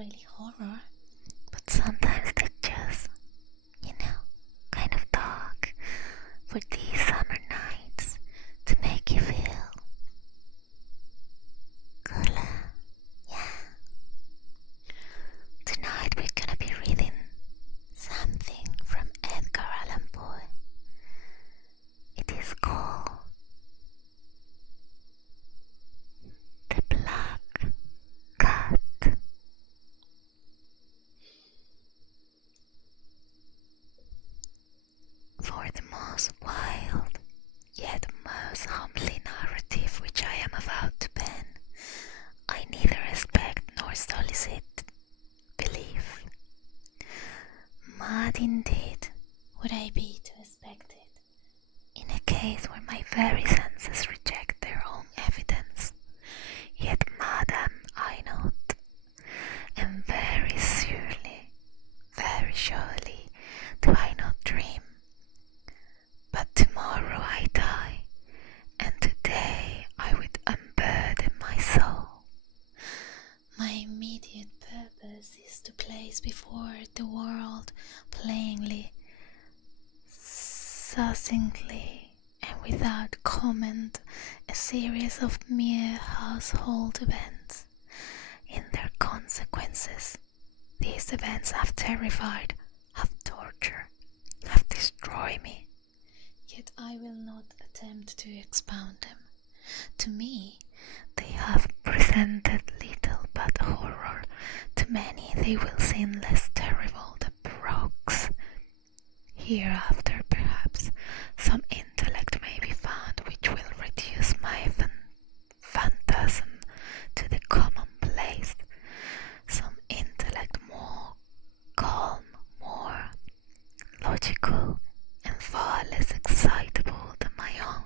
really horror, but sometimes they just, kind of dark for these summer nights to make you feel cooler. Yeah. Tonight we're gonna be reading something from Edgar Allan Poe. It is called The Black Cat. For the most wild, yet most humbly narrative which I am about to pen, I neither expect nor solicit belief. Mad indeed would I be to expect it, in a case where my very senses reject their own evidence. Yet mad am I not, and very surely do I not dream. But tomorrow I die, and today I would unburden my soul. my immediate purpose is to place before the world plainly, succinctly, and without comment, a series of mere household events. In their consequences, these events have terrified, have tortured, have destroyed me. Yet I will not attempt to expound them. To me, they have presented little but horror. To many they will seem less terrible than rocks. Hereafter, perhaps, some intellect may be found which will reduce my phantasm to the commonplace. Some intellect more calm, more logical, and far less excitable than my own,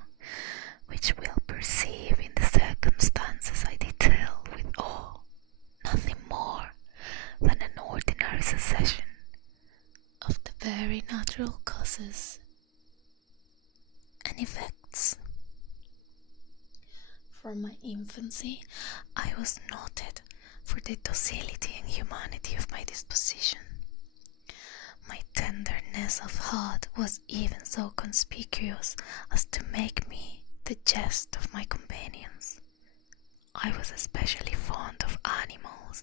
which will perceive in the circumstances I detail with awe nothing more than an ordinary succession of the very natural causes and effects. From my infancy, I was noted for the docility and humanity of my disposition. My tenderness of heart was even so conspicuous as to make me the jest of my companions. I was especially fond of animals,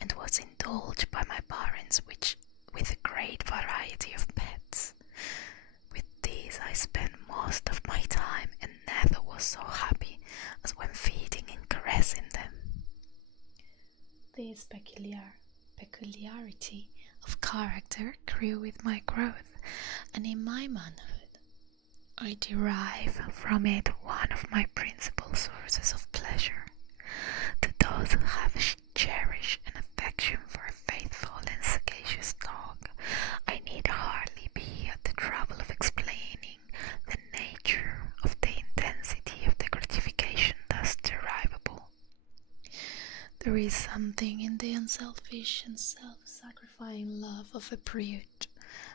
and was indulged by my parents with a great variety of pets. With these I spent most of my time, and never was so happy as when feeding and caressing them. This peculiarity of character grew with my growth, and in my manhood I derive from it one of my principal sources of pleasure. To those who have cherished an affection for a faithful and sagacious dog, I need hardly be at the trouble of explaining the nature of the intensity of the gratification thus derivable. There is something in the unselfish and self-sacrificing love of a brute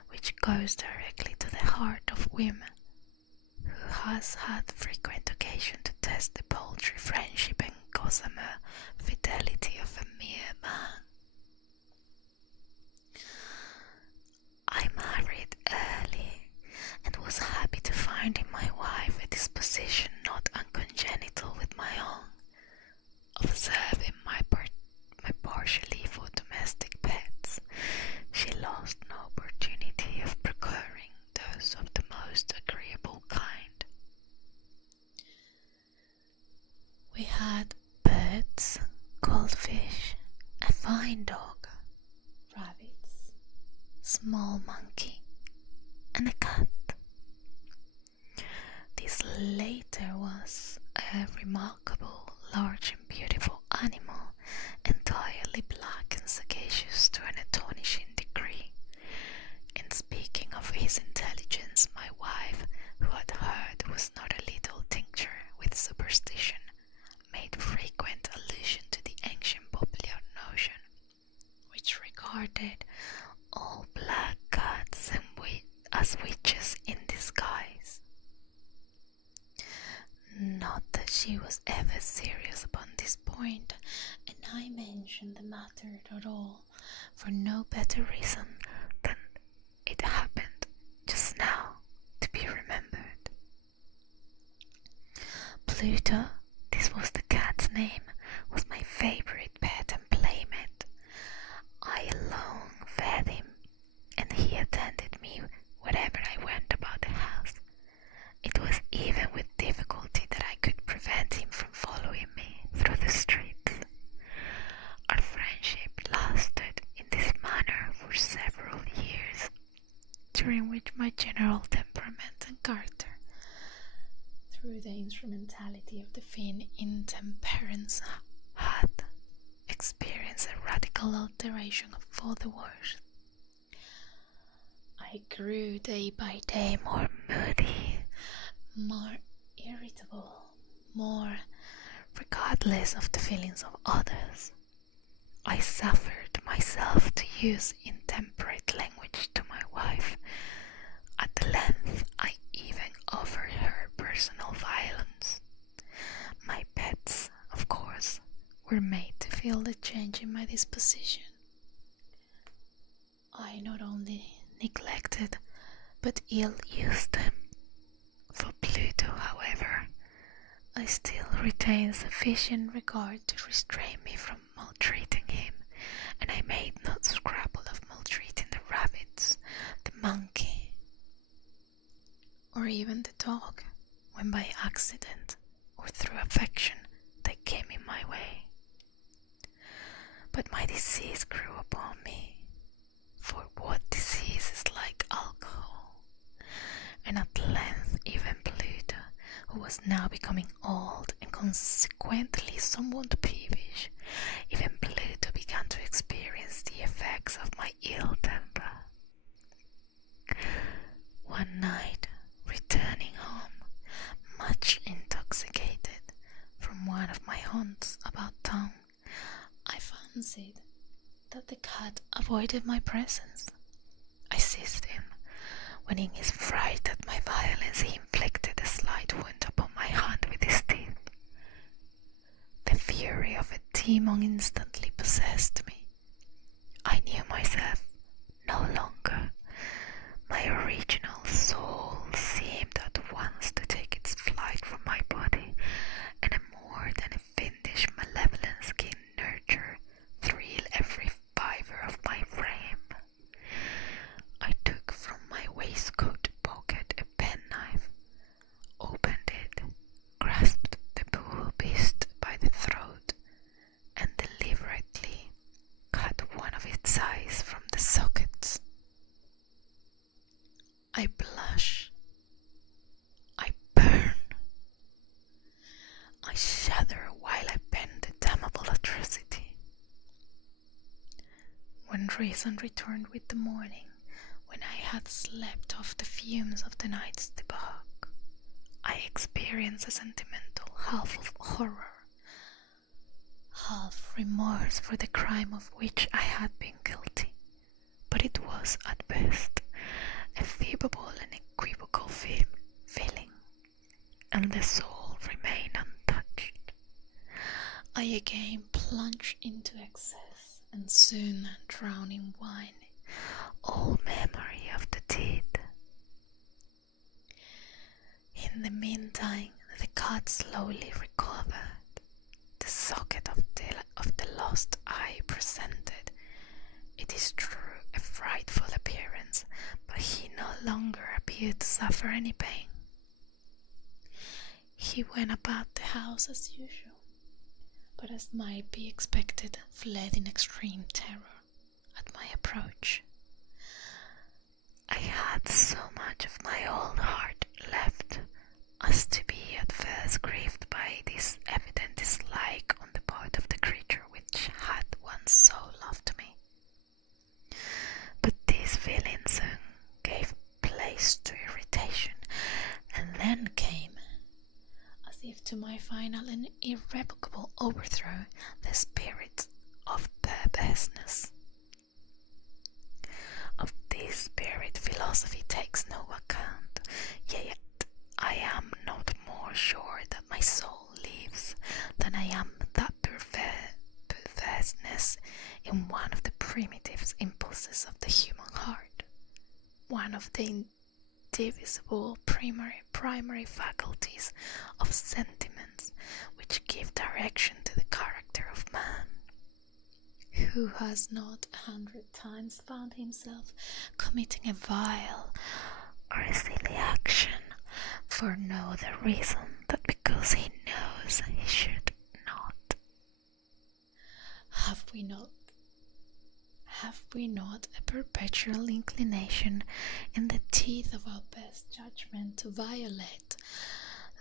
which goes directly to the heart of women, who has had frequent occasion to test the paltry friendship and gossamer fidelity of a mere man. I married early, and was happy to find in my wife a disposition not uncongenital with my own, observing my partially for domestic pets. She lost no opportunity of procuring those of the most agreeable kind. We had birds, goldfish, a fine dog, rabbits, small monkey, and a cat. This latter was a remarkable, large and beautiful animal, entirely black and sagacious to an astonishing degree. In speaking of his intelligence, my wife, who had heard was not a little tincture with superstition, made frequent allusion to the ancient popular notion, which regarded all black cats as witches in disguise. Not that she was ever serious upon this point, and I mention the matter at all for no better reason than it happened just now to be remembered. Pluto, this was the cat's name, was my favorite pet and playmate. I alone fed him, and he attended me wherever I went about the house. It was even with difficulty that I could prevent him from following me through the streets. Our friendship lasted in this manner for several years, during which my general temperament and character, through the instrumentality of the fiend intemperance, had experienced a radical alteration for the worse. I grew day by day more moody, more irritable, more regardless of the feelings of others. I suffered myself to use intemperate language to my wife. At length, I even offered her personal violence. My pets, of course, were made to feel the change in my disposition. I not only neglected, but ill-used them. For Pluto, however, I still retained sufficient regard to restrain me from maltreating him, and I made no scruple of maltreating the rabbits, the monkey, or even the dog, when by accident or through affection they came in my way. But my disease grew upon me, for what disease is like alcohol? And at length even Pluto, who was now becoming old and consequently somewhat peevish, even Pluto began to experience the effects of my ill temper. One night, returning home, much intoxicated from one of my haunts about town, I fancied that the cat avoided my presence. I seized him, when in his fright at my violence he inflicted a slight wound upon my hand with his teeth. The fury of a demon instantly possessed me. I knew myself no longer. My original soul seemed at once to take its flight from my body, and a more than a fiendish malevolence keen nurture thrill every fibre of my frame. I took from my waistcoat pocket a penknife, opened it, grasped the poor beast by the throat, and deliberately cut one of its eyes from the sockets. I blush, I burn, I shudder while I pen the damnable atrocity. When reason returned with the morning, when I had slept off the fumes of the night's debauch, I experienced a sentimental half of horror, half remorse for the crime of which I had been guilty, but it was at best a feeble and equivocal feeling, and the soul remained untouched. I again plunged into excess, and soon drowned in wine all memory of the deed. In the meantime, the cat slowly recovered. The socket of the lost eye presented, it is true, a frightful appearance, but he no longer appeared to suffer any pain. He went about the house as usual, but as might be expected, fled in extreme terror at my approach. I had so much of my old heart left as to be at first grieved by this evident dislike on the part of the creature which had once so loved me. But this feeling soon gave place to irritation, and then came, as if to my final and irrevocable overthrow, the spirit of perverseness. Of this spirit philosophy takes no account, yet I am not more sure that my soul lives than I am that perverse perverseness in one of the primitive impulses of the human heart, one of the indivisible primary faculties of sentiments which give direction to the character of man. Who has not 100 times found himself committing a vile or a silly action for no other reason than because he knows he should not? Have we not a perpetual inclination in the teeth of our best judgment to violate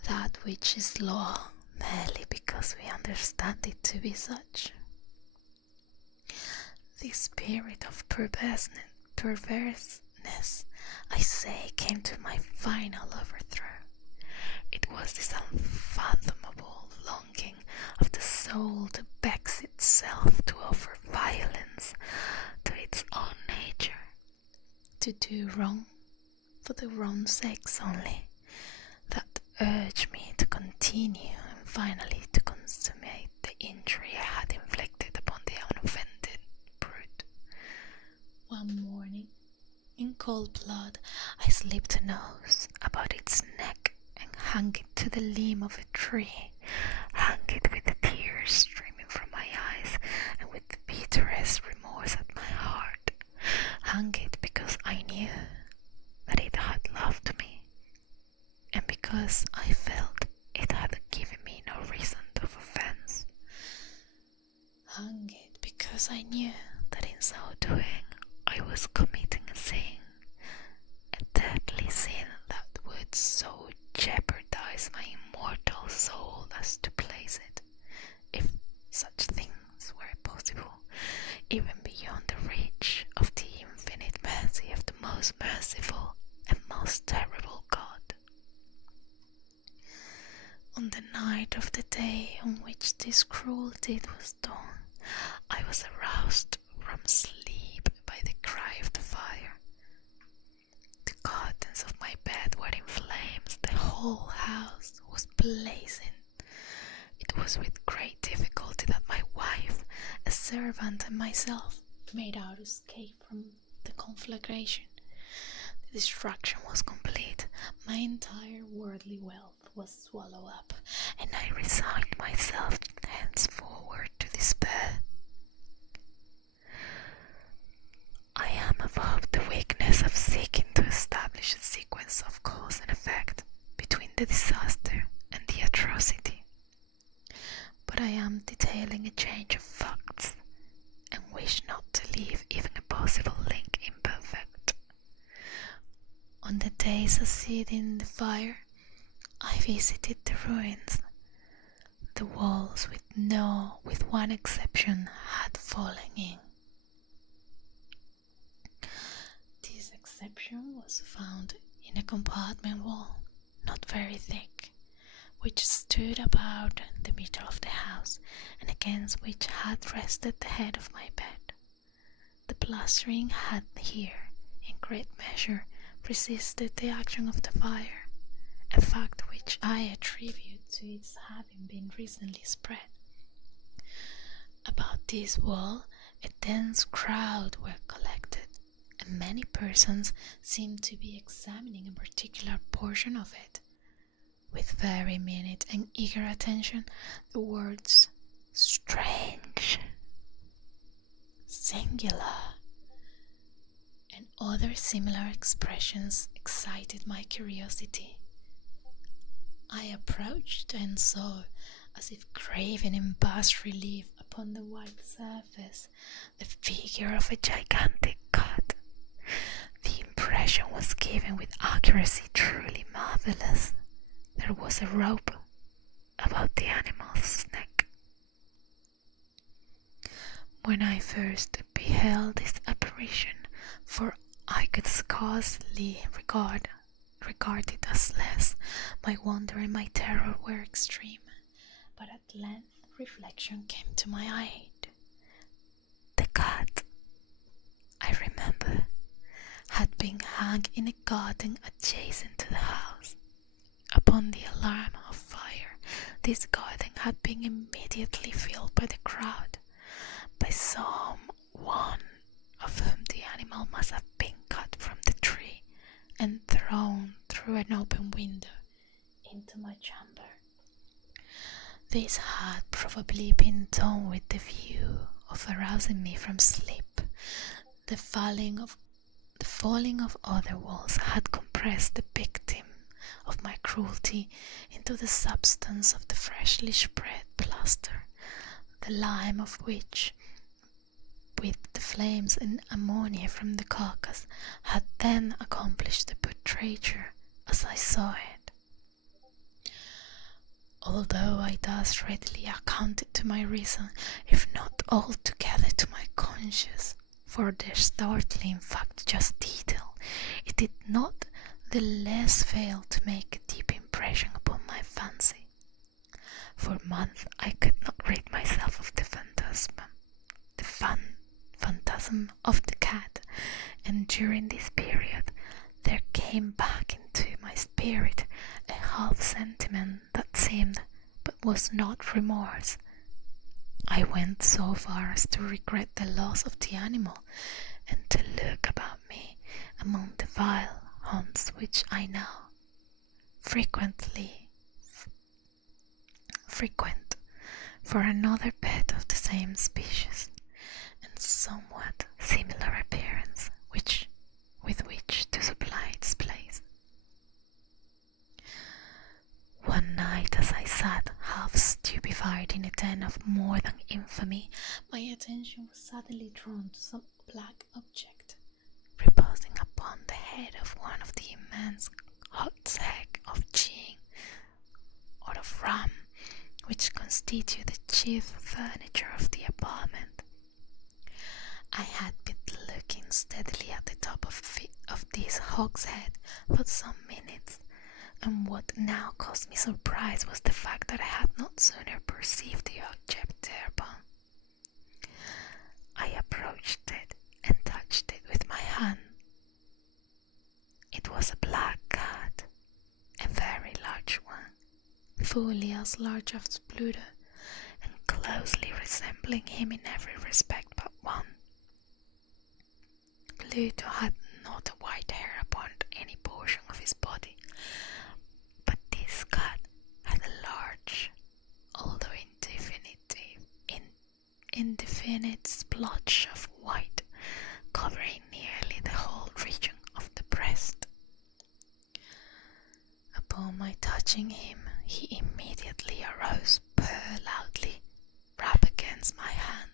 that which is law merely because we understand it to be such? The spirit of perverseness, I say, came to my final overthrow. It was this unfathomable longing of the soul to vex itself, to offer violence to its own nature, to do wrong for the wrong's sakes only, that urged me to continue and finally to consummate the injury I had inflicted upon the unoffended brute. One morning, in cold blood, I slipped a noose about its neck and hung it to the limb of a tree, hung it with the tears streaming from my eyes and with the bitterest remorse at my heart, hung it because I knew that it had loved me, and because I felt it had given me no reason of offense, hung it because I knew that in so doing I was committing a sin, a deadly sin that would so jeopardize my immortal soul as to place it, if such things were possible, even beyond the reach of the infinite mercy of the most merciful and most terrible God. On the night of the day on which this cruel deed was done, I was aroused from sleep by the cry of the fire. The curtains of my bed were in flames, the whole house was blazing. It was with great difficulty that my wife, a servant, and myself made our escape from the conflagration. The destruction was complete. My entire worldly wealth was swallowed up, and I resigned myself henceforward to despair. I am above the weakness of seeking to establish a sequence of cause and effect between the disaster and the atrocity, but I am detailing a change of facts, and wish not to leave even a possible link imperfect. On the day succeeding the fire, I visited the ruins. The walls, with one exception, had fallen in. This exception was found in a compartment wall, not very thick, which stood about the middle of the house, and against which had rested the head of my bed. The plastering had here, in great measure, resisted the action of the fire, a fact which I attribute to its having been recently spread. About this wall a dense crowd were collected, and many persons seemed to be examining a particular portion of it. With very minute and eager attention, the words "strange," "singular," and other similar expressions excited my curiosity. I approached and saw, as if graven in bas relief upon the white surface, the figure of a gigantic cat. The impression was given with accuracy truly marvelous. There was a rope about the animal's neck. When I first beheld this apparition, for I could scarcely regard it as less, my wonder and my terror were extreme, but at length reflection came to my aid. The cat, I remember, had been hung in a garden adjacent to the house. Upon the alarm of fire, this garden had been immediately filled by the crowd, some one of whom the animal must have been cut from the tree and thrown through an open window into my chamber. This had probably been done with the view of arousing me from sleep. The falling of other walls had compressed the victim of my cruelty into the substance of the freshly spread plaster, the lime of which, with the flames and ammonia from the carcass, had then accomplished the portraiture as I saw it. Although I thus readily accounted to my reason, if not altogether to my conscience, for their startling factious detail, it did not the less fail to make a deep impression upon my fancy. For months I could not rid myself of the phantasm of the cat, and during this period there came back into my spirit a half sentiment that seemed but was not remorse. I went so far as to regret the loss of the animal, and to look about me among the vile haunts which I now frequent for another pet of the same species and somewhat similar appearance, with which to supply its place. One night, as I sat half stupefied in a den of more than infamy, my attention was suddenly drawn to some black object reposing upon the head of one of the immense hogsheads of gin or of rum which constitute the chief furniture of the apartment. I had been looking steadily at the top of this hogshead for some minutes, and what now caused me surprise was the fact that I had not sooner perceived the object thereupon. I approached it and touched it with my hand. It was a black cat, a very large one, fully as large as Pluto, and closely resembling him in every respect but one. Pluto had not a white hair upon any portion of his body, but this cat had a large, although indefinite splotch of white, covering nearly the whole region of the breast. Upon my touching him, he immediately arose, purred loudly, rubbed against my hand,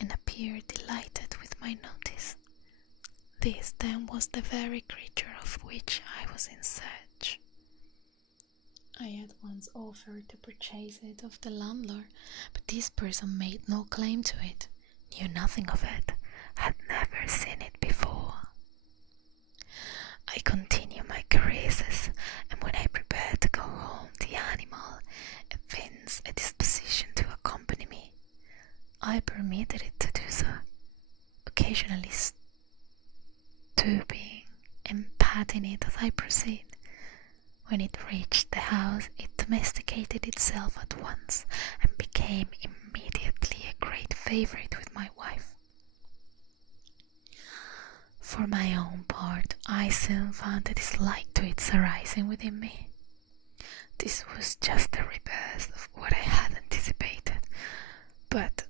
and appeared delighted with my notice. This then was the very creature of which I was in search. I at once offered to purchase it of the landlord, but this person made no claim to it, knew nothing of it, had never seen it before. I continued my caresses, and when I prepared to go home, the animal evinced a disposition to accompany me. I permitted it to do so, occasionally stooping and patting it as I proceeded. When it reached the house, it domesticated itself at once and became immediately a great favorite with my wife. For my own part, I soon found a dislike to its arising within me. This was just the reverse of what I had anticipated, but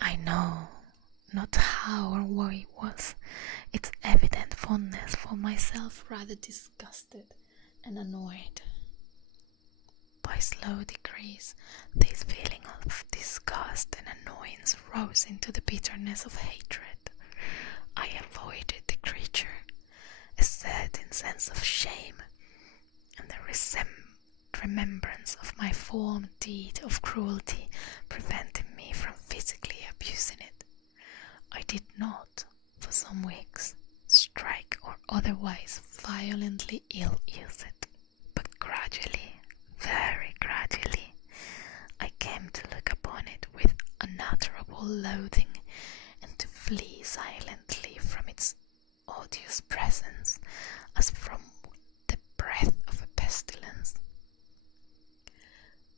I know not how or why it was. Its evident fondness for myself rather disgusted and annoyed. By slow degrees, this feeling of disgust and annoyance rose into the bitterness of hatred. I avoided the creature, a certain sense of shame, and the remembrance of my former deed of cruelty prevented me from physically abusing it. I did not, for some weeks, strike or otherwise violently ill-use it, but gradually, very gradually, I came to look upon it with unutterable loathing and to flee silently from its odious presence as from the breath of a pestilence.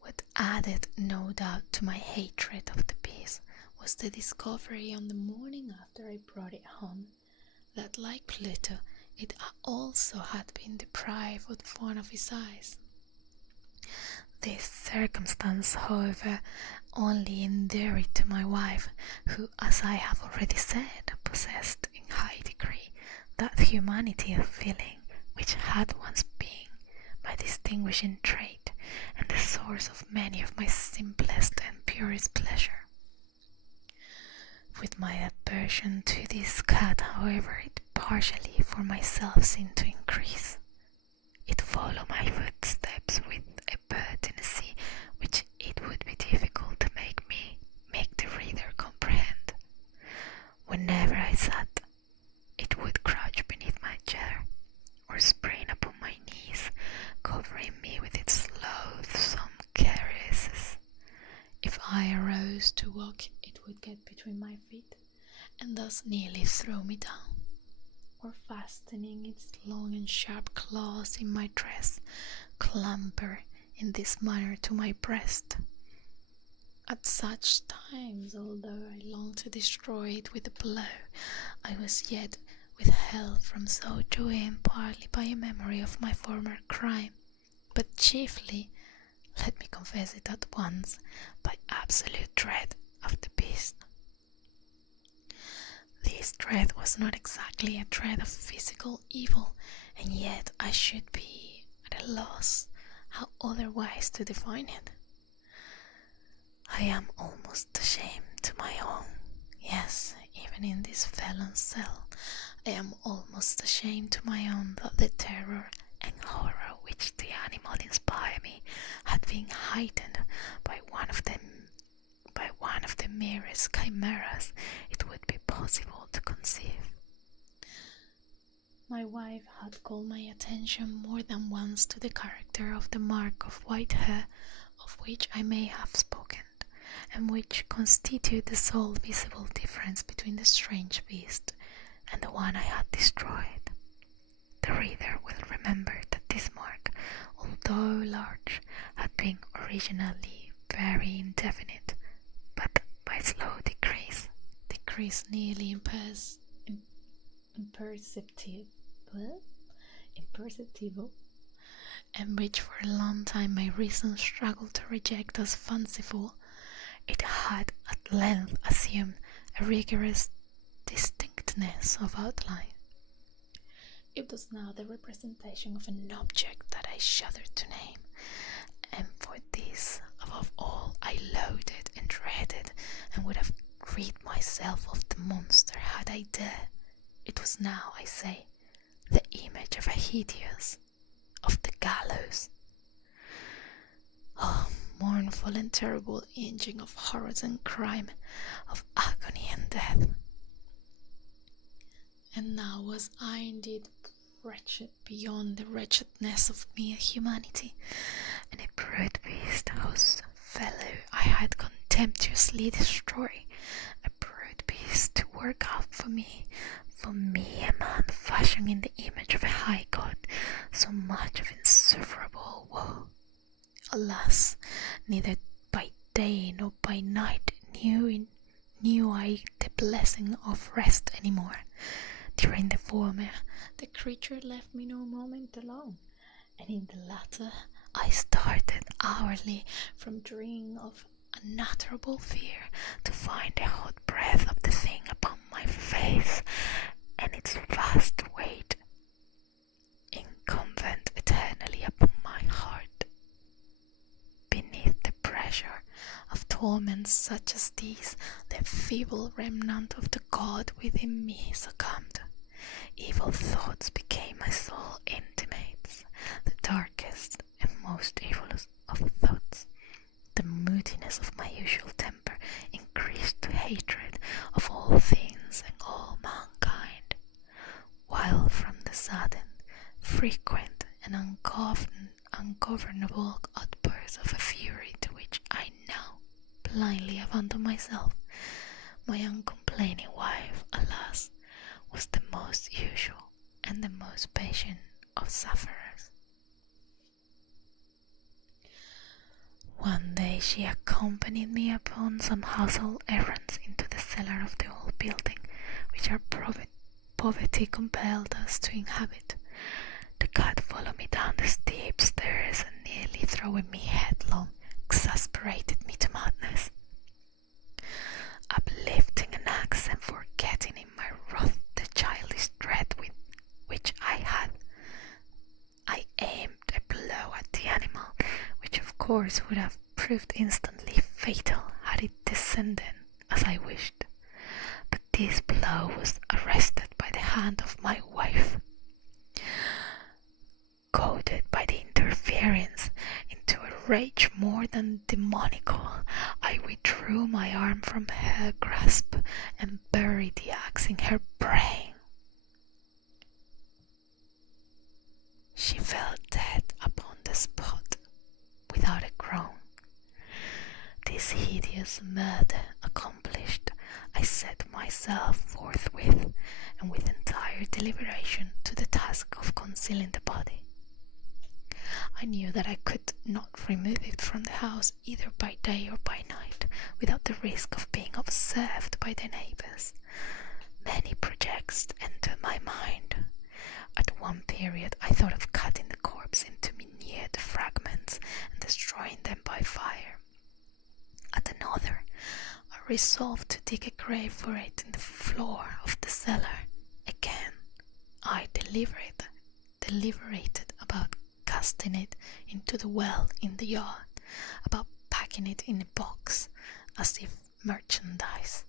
What added no doubt to my hatred of the beast was the discovery on the morning after I brought it home that, like Pluto, it also had been deprived of one of his eyes. This circumstance, however, only endeared to my wife, who, as I have already said, possessed in high degree that humanity of feeling which had once been my distinguishing trait and the source of many of my simplest and purest pleasure. With my aversion to this cat, however, it partially for myself seemed to increase. It followed my footsteps with a pertinacity which it would be difficult to make the reader comprehend. Whenever I sat, it would crouch beneath my chair, or spring upon my knees, covering me with its loathsome caresses. If I arose to walk, it would get between my feet, and thus nearly throw me down, or fastening its long and sharp claws in my dress, clamber in this manner to my breast. At such times, although I longed to destroy it with a blow, I was yet withheld from so doing, partly by a memory of my former crime, but chiefly, let me confess it at once, by absolute dread of the beast. This dread was not exactly a dread of physical evil, and yet I should be at a loss how otherwise to define it. I am almost ashamed to my own, yes, even in this felon's cell, I am almost ashamed to my own that the terror and horror which the animal inspired me had been heightened by one of the merest chimeras it would be possible to conceive. My wife had called my attention more than once to the character of the mark of white hair of which I may have spoken, and which constitute the sole visible difference between the strange beast and the one I had destroyed. The reader will remember that this mark, although large, had been originally very indefinite, but by slow decrease nearly imperceptible, and which for a long time my reason struggled to reject as fanciful, it had at length assumed a rigorous distinctness of outline. It was now the representation of an object that I shuddered to name, and for this, above all, I loathed and dreaded, and would have rid myself of the monster had I dared. It was now, I say, the image of a hideous, of the gallows. Oh, mournful and terrible engine of horrors and crime, of agony and death. And now was I indeed wretched beyond the wretchedness of mere humanity, and a brute beast whose fellow I had contemptuously destroyed, a brute beast to work out for me a man fashioned in the image of a high god, so much of insufferable woe. Alas, neither by day nor by night knew I the blessing of rest any more. During the former, the creature left me no moment alone, and in the latter I started hourly from dreaming of unutterable fear to find the hot breath of the thing upon my face, and its vast weight incumbent eternally upon my heart. Beneath the pressure of torments such as these, the feeble remnant of the god within me succumbed. Evil thoughts became my sole intimates, the darkest and most evil of thoughts. The moodiness of my usual temper increased to hatred of all things and all mankind, while from the sudden, frequent and ungovernable outbursts of a fury to which I now blindly abandoned myself, my uncomplaining wife, alas, was the most usual and the most patient of sufferers. One day she accompanied me upon some household errands into the cellar of the old building which our poverty compelled us to inhabit. The cat followed me down the steep stairs and nearly throwing me headlong exasperated me to madness. Uplifting an axe and forgetting in my wrath the childish dread with which I aimed a blow at the animal, which of course would have proved instantly fatal had it descended as I wished. But this blow was arrested by the hand of my wife. Goaded by the interference into a rage more than demoniacal, I withdrew my arm from her grasp and buried the axe in her brain. She fell dead upon the spot without a groan. This hideous murder accomplished, I set myself forthwith and with entire deliberation to the task of concealing the body. I knew that I could not remove it from the house either by day or by night without the risk of being observed by the neighbors. Many projects entered my mind. At one period I thought of cutting the corpse into minute fragments and destroying them by fire. At another, I resolved to dig a grave for it in the floor of the cellar. Again, I deliberated about casting it into the well in the yard, about packing it in a box as if merchandise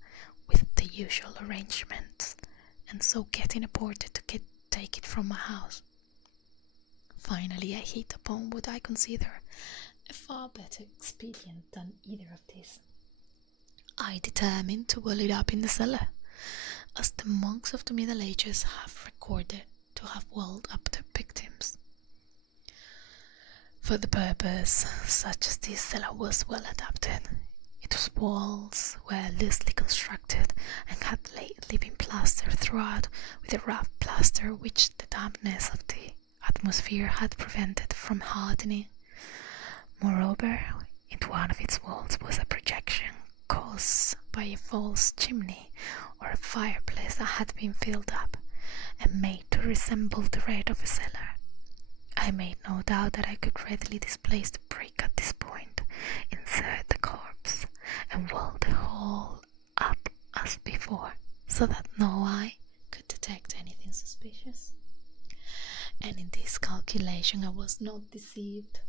with the usual arrangements, and so getting a porter to take it from my house. Finally, I hit upon what I consider a far better expedient than either of these. I determined to wall it up in the cellar, as the monks of the Middle Ages have recorded to have walled up their victims. For the purpose such as this cellar was well adapted. Its walls were loosely constructed and had lately been plastered throughout with a rough plaster which the dampness of the atmosphere had prevented from hardening. Moreover, in one of its walls was a projection caused by a false chimney or a fireplace that had been filled up and made to resemble the red of a cellar. I made no doubt that I could readily displace the brick at this point, insert the corpse, and wall the whole up as before, so that no eye could detect anything suspicious. And in this calculation I was not deceived.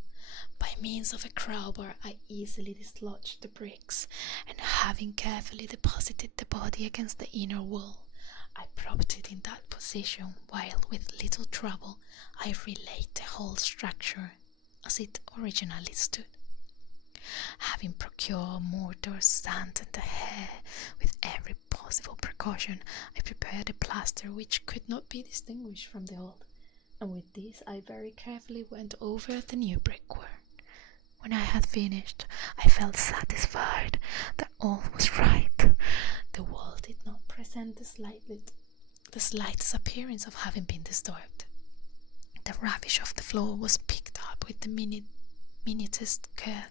By means of a crowbar I easily dislodged the bricks, and having carefully deposited the body against the inner wall, I propped it in that position, while with little trouble I relayed the whole structure as it originally stood. Having procured mortar, sand, and the hair with every possible precaution, I prepared a plaster which could not be distinguished from the old, and with this I very carefully went over the new brickwork. When I had finished, I felt satisfied that all was right. The wall did not present the slightest appearance of having been disturbed. The rubbish of the floor was picked up with the minutest care.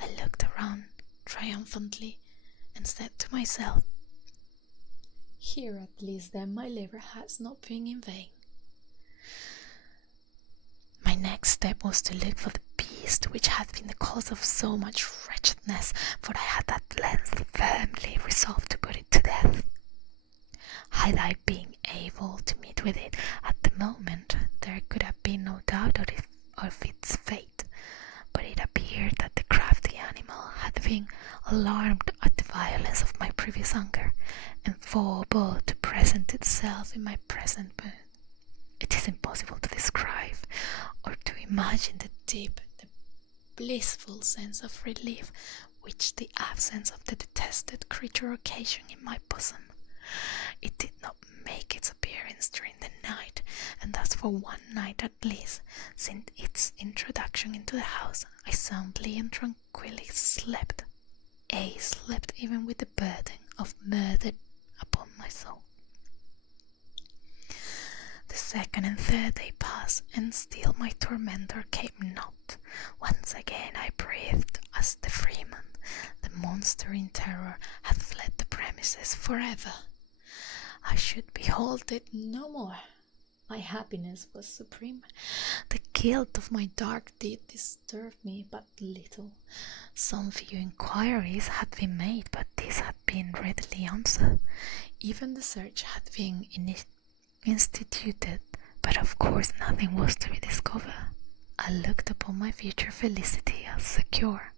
I looked around triumphantly and said to myself, "Here at least then my labor has not been in vain." My next step was to look for the beast which had been the cause of so much wretchedness, for I had at length firmly resolved to put it to death. Had I been able to meet with it at the moment, there could have been no doubt of its fate, but it appeared that the crafty animal had been alarmed at the violence of my previous anger, and forebore to present itself in my present mood. It is impossible to describe or to imagine the blissful sense of relief which the absence of the detested creature occasioned in my bosom. It did not make its appearance during the night, and thus for one night at least, since its introduction into the house, I soundly and tranquilly slept. I slept even with the burden of murder upon my soul. The second and third day passed was, and still my tormentor came not. Once again I breathed as the freeman. The monster in terror had fled the premises forever. I should behold it no more. My happiness was supreme. The guilt of my dark deed disturbed me but little. Some few inquiries had been made, but these had been readily answered. Even the search had been instituted, but of course nothing was to be discovered. I looked upon my future felicity as secure.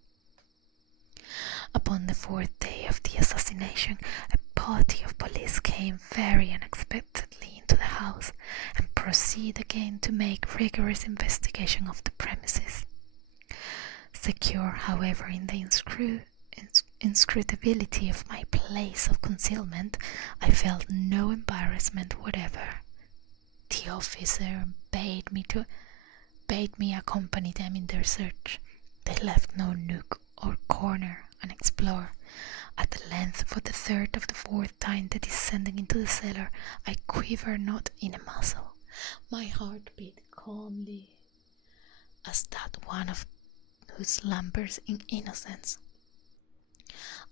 Upon the 4th day of the assassination, a party of police came very unexpectedly into the house and proceeded again to make rigorous investigation of the premises. Secure, however, in the inscrutability of my place of concealment, I felt no embarrassment whatever. The officer bade me accompany them in their search. They left no nook or corner unexplored. At length, for the 3rd of the 4th time the descending into the cellar, I quivered not in a muscle. My heart beat calmly as that one of who slumbers in innocence.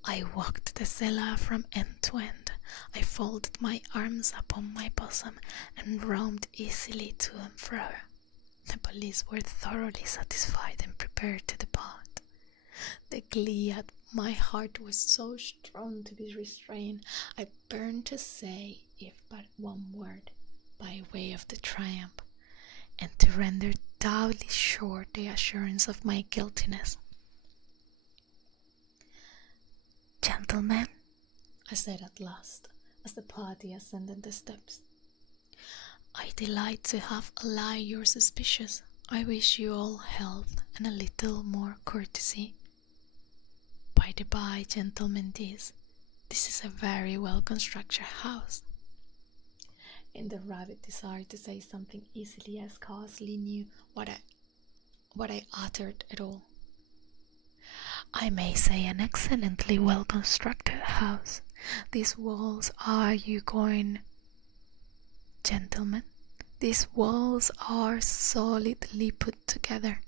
I walked the cellar from end to end. I folded my arms upon my bosom and roamed easily to and fro. The police were thoroughly satisfied and prepared to depart. The glee at my heart was so strong to be restrained. I burned to say, if but one word, by way of the triumph, and to render doubly sure the assurance of my guiltiness. "Gentlemen," I said at last, as the party ascended the steps, "I delight to have allayed your suspicions. I wish you all health and a little more courtesy. By the by, gentlemen, this is a very well-constructed house." And the rabbit desired to say something easily. I scarcely knew what I uttered at all. "I may say an excellently well-constructed house. These walls are Gentlemen, these walls are solidly put together."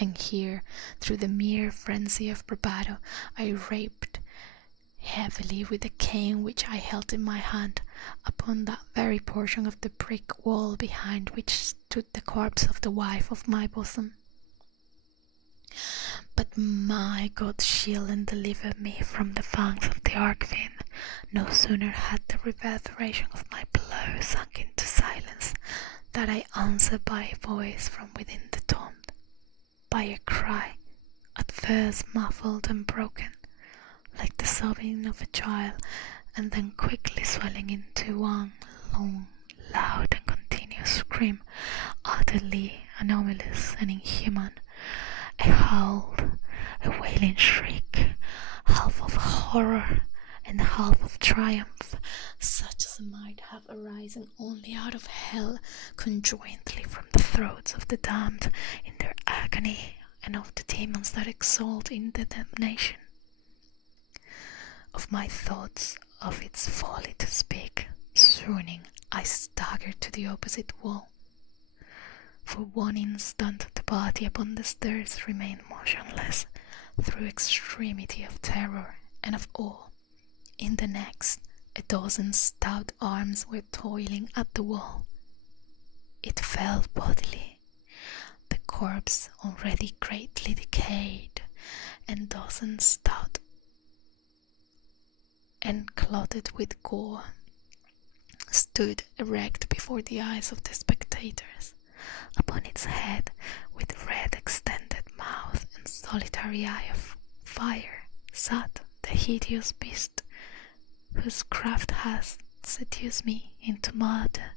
And here, through the mere frenzy of bravado, I rapped heavily with the cane which I held in my hand upon that very portion of the brick wall behind which stood the corpse of the wife of my bosom. But my God shield and deliver me from the fangs of the arch-fiend. No sooner had the reverberation of my blow sunk into silence than I answered by a voice from within the tomb, by a cry, at first muffled and broken, like the sobbing of a child, and then quickly swelling into one long, loud and continuous scream, utterly anomalous and inhuman, a howl, a wailing shriek, half of horror and half of triumph, such as might have arisen only out of hell, conjointly from the throats of the damned in their agony, and of the demons that exult in the damnation. Of my thoughts, of its folly to speak, swooning, I staggered to the opposite wall. For one instant the body upon the stairs remained motionless, through extremity of terror and of awe. In the next, a dozen stout arms were toiling at the wall. It fell bodily, the corpse already greatly decayed, and dozens stout and clotted with gore stood erect before the eyes of the spectators. Upon its head, with red extended mouth and solitary eye of fire, sat the hideous beast whose craft has seduced me into murder,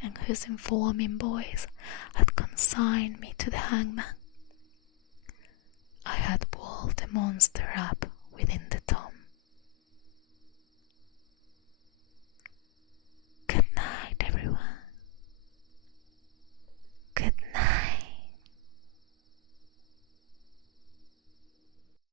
and whose informing voice had consigned me to the hangman. I had walled the monster up within the